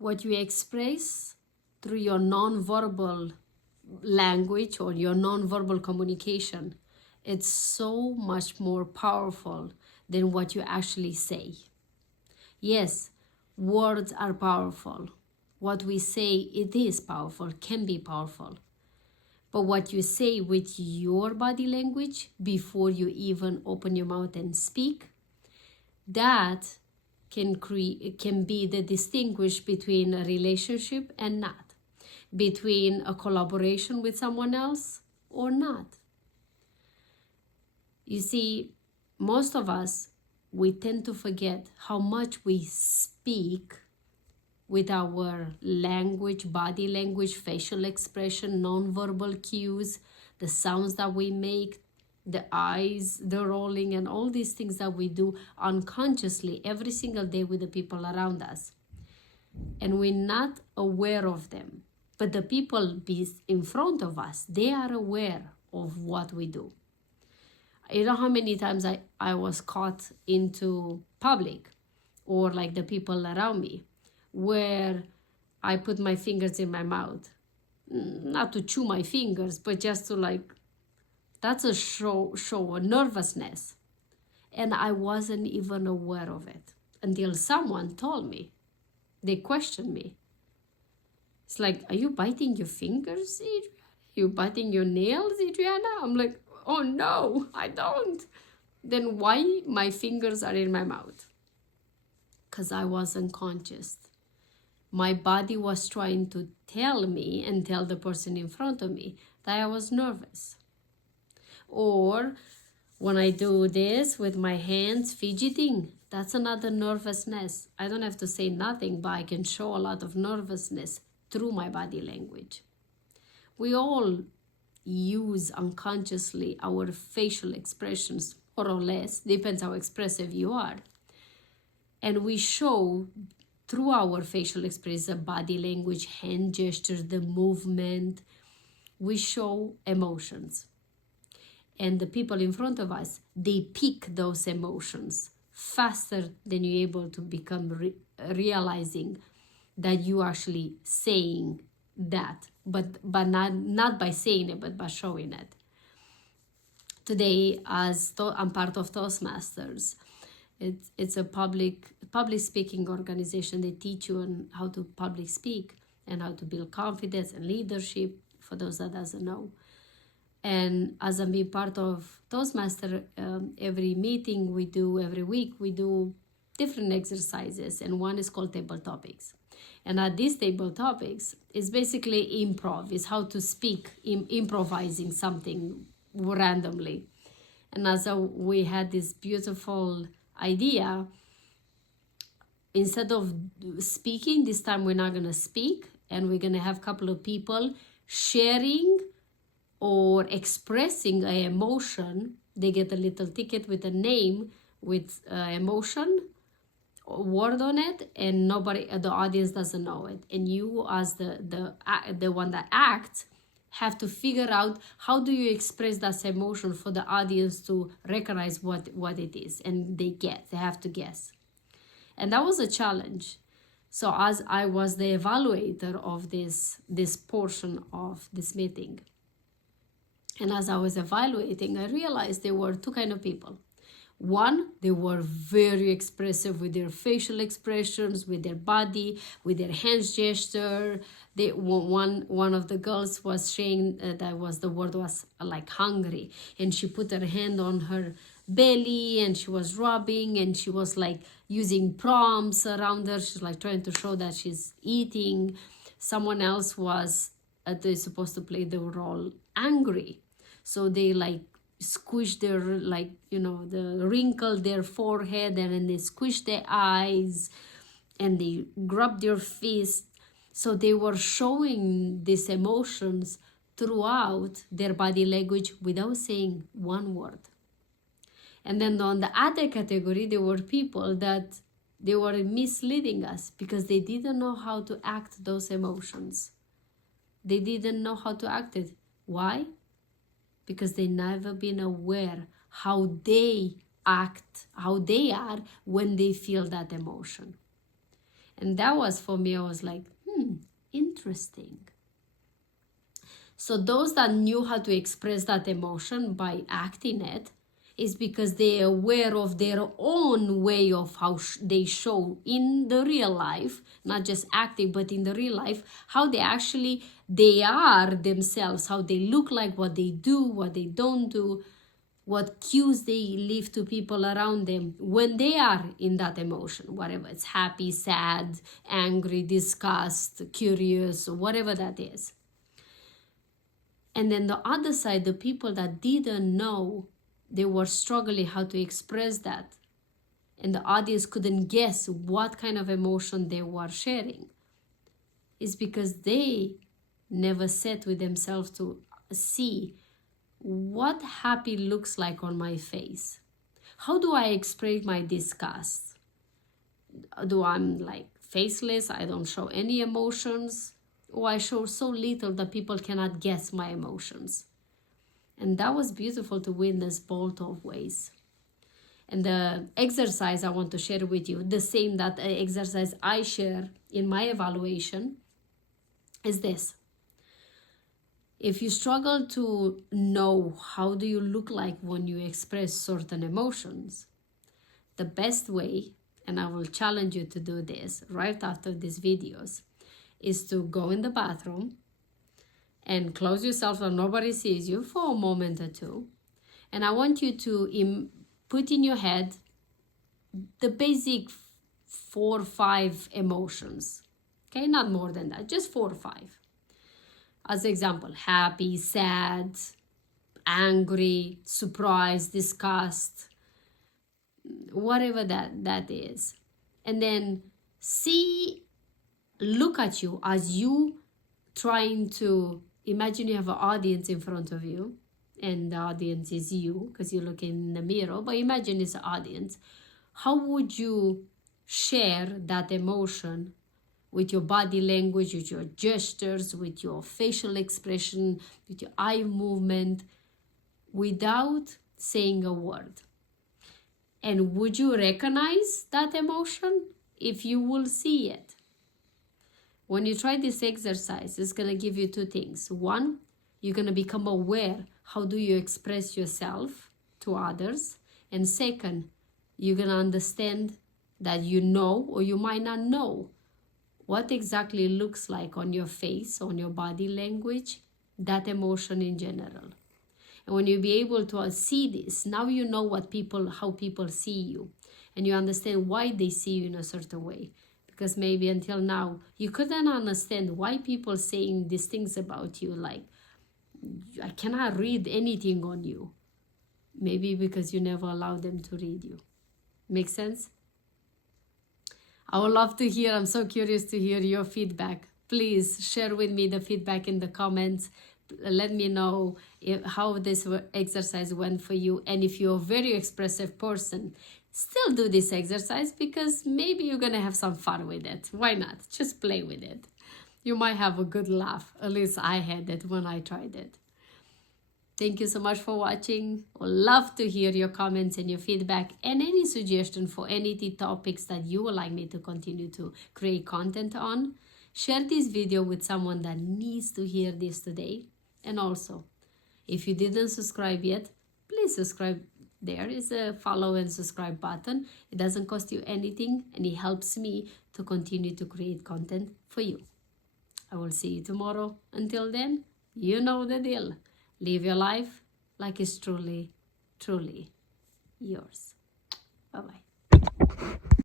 what you express through your non-verbal language or your non-verbal communication, it's so much more powerful than what you actually say. Yes, words are powerful. What we say, it is powerful, can be powerful. But what you say with your body language before you even open your mouth and speak, that can be the distinguish between a relationship and not, between a collaboration with someone else or not. You see, most of us, we tend to forget how much we speak with our language, body language, facial expression, nonverbal cues, the sounds that we make, the eyes, the rolling, and all these things that we do unconsciously every single day with the people around us. And we're not aware of them. But the people in front of us, they are aware of what we do. You know how many times I was caught into public, or like the people around me, where I put my fingers in my mouth. Not to chew my fingers, but just to like, that's a show a nervousness. And I wasn't even aware of it until someone told me. They questioned me. It's like, are you biting your fingers, Adriana? Are you biting your nails, Adriana? I'm like, oh no, I don't. Then why my fingers are in my mouth? Because I wasn't conscious. My body was trying to tell me and tell the person in front of me that I was nervous. Or when I do this with my hands, fidgeting, that's another nervousness. I don't have to say nothing, but I can show a lot of nervousness through my body language. We all use unconsciously our facial expressions, more or less, depends how expressive you are. And we show through our facial expression, body language, hand gestures, the movement, we show emotions. And the people in front of us, they pick those emotions faster than you're able to become realizing that you actually saying that, but not by saying it, but by showing it. Today, I'm part of Toastmasters. It's a public speaking organization. They teach you on how to public speak and how to build confidence and leadership, for those that doesn't know. And as I'm being part of Toastmaster, every meeting we do, every week, we do different exercises, and one is called table topics. And at these table topics, it's basically improv, it's how to speak, improvising something randomly. And as we had this beautiful idea, instead of speaking, this time we're not going to speak, and we're going to have a couple of people sharing or expressing an emotion. They get a little ticket with a name, with emotion, word on it, and nobody, the audience doesn't know it. And you, as the one that acts, have to figure out how do you express that emotion for the audience to recognize what it is, and they have to guess. And that was a challenge. So as I was the evaluator of this portion of this meeting, and as I was evaluating, I realized there were two kinds of people. One, they were very expressive with their facial expressions, with their body, with their hands gesture. One of the girls was saying the word was like hungry, and she put her hand on her belly and she was rubbing, and she was like using prompts around her. She's like trying to show that she's eating. Someone else was they're supposed to play the role angry, so they like squish their, like, the wrinkle their forehead, and then they squish their eyes, and they grab their fist. So they were showing these emotions throughout their body language without saying one word. And then on the other category, there were people that they were misleading us because they didn't know how to act those emotions. They didn't know how to act it. Why? Because they never been aware how they act, how they are when they feel that emotion. And that was, for me, I was like, interesting. So those that knew how to express that emotion by acting it is because they're aware of their own way of how they show in the real life, not just acting, but in the real life, how they are themselves, how they look like, what they do, what they don't do, what cues they leave to people around them when they are in that emotion, whatever it's happy, sad, angry, disgust, curious, or whatever that is. And then the other side, the people that didn't know, they were struggling how to express that. And the audience couldn't guess what kind of emotion they were sharing. It's because they never sat with themselves to see what happy looks like on my face. How do I express my disgust? Do I'm like faceless? I don't show any emotions? Or I show so little that people cannot guess my emotions? And that was beautiful to witness both of ways. And the exercise I want to share with you, the same that exercise I share in my evaluation, is this. If you struggle to know how do you look like when you express certain emotions, the best way, and I will challenge you to do this right after these videos, is to go in the bathroom and close yourself so nobody sees you for a moment or two. And I want you to put in your head the basic 4 or 5 emotions. Okay, not more than that, just 4 or 5. As example, happy, sad, angry, surprised, disgust, whatever that is. And then look at you as you trying to imagine you have an audience in front of you, and the audience is you because you're looking in the mirror, but imagine it's an audience. How would you share that emotion with your body language, with your gestures, with your facial expression, with your eye movement, without saying a word? And would you recognize that emotion if you will see it? When you try this exercise, it's going to give you 2 things. 1, you're going to become aware how do you express yourself to others. And 2nd, you're going to understand that you know, or you might not know, what exactly looks like on your face, on your body language, that emotion in general. And when you be able to see this, now you know how people see you, and you understand why they see you in a certain way. Because maybe until now, you couldn't understand why people saying these things about you, like, I cannot read anything on you. Maybe because you never allowed them to read you. Make sense? I would love to hear, I'm so curious to hear your feedback. Please share with me the feedback in the comments. Let me know how this exercise went for you. And if you're a very expressive person, still do this exercise, because maybe you're going to have some fun with it. Why not? Just play with it. You might have a good laugh. At least I had it when I tried it. Thank you so much for watching. I would love to hear your comments and your feedback, and any suggestion for any topics that you would like me to continue to create content on. Share this video with someone that needs to hear this today. And also, if you didn't subscribe yet, please subscribe. There is a follow and subscribe button. It doesn't cost you anything, and it helps me to continue to create content for you. I will see you tomorrow. Until then, you know the deal. Live your life like it's truly, truly yours. Bye-bye.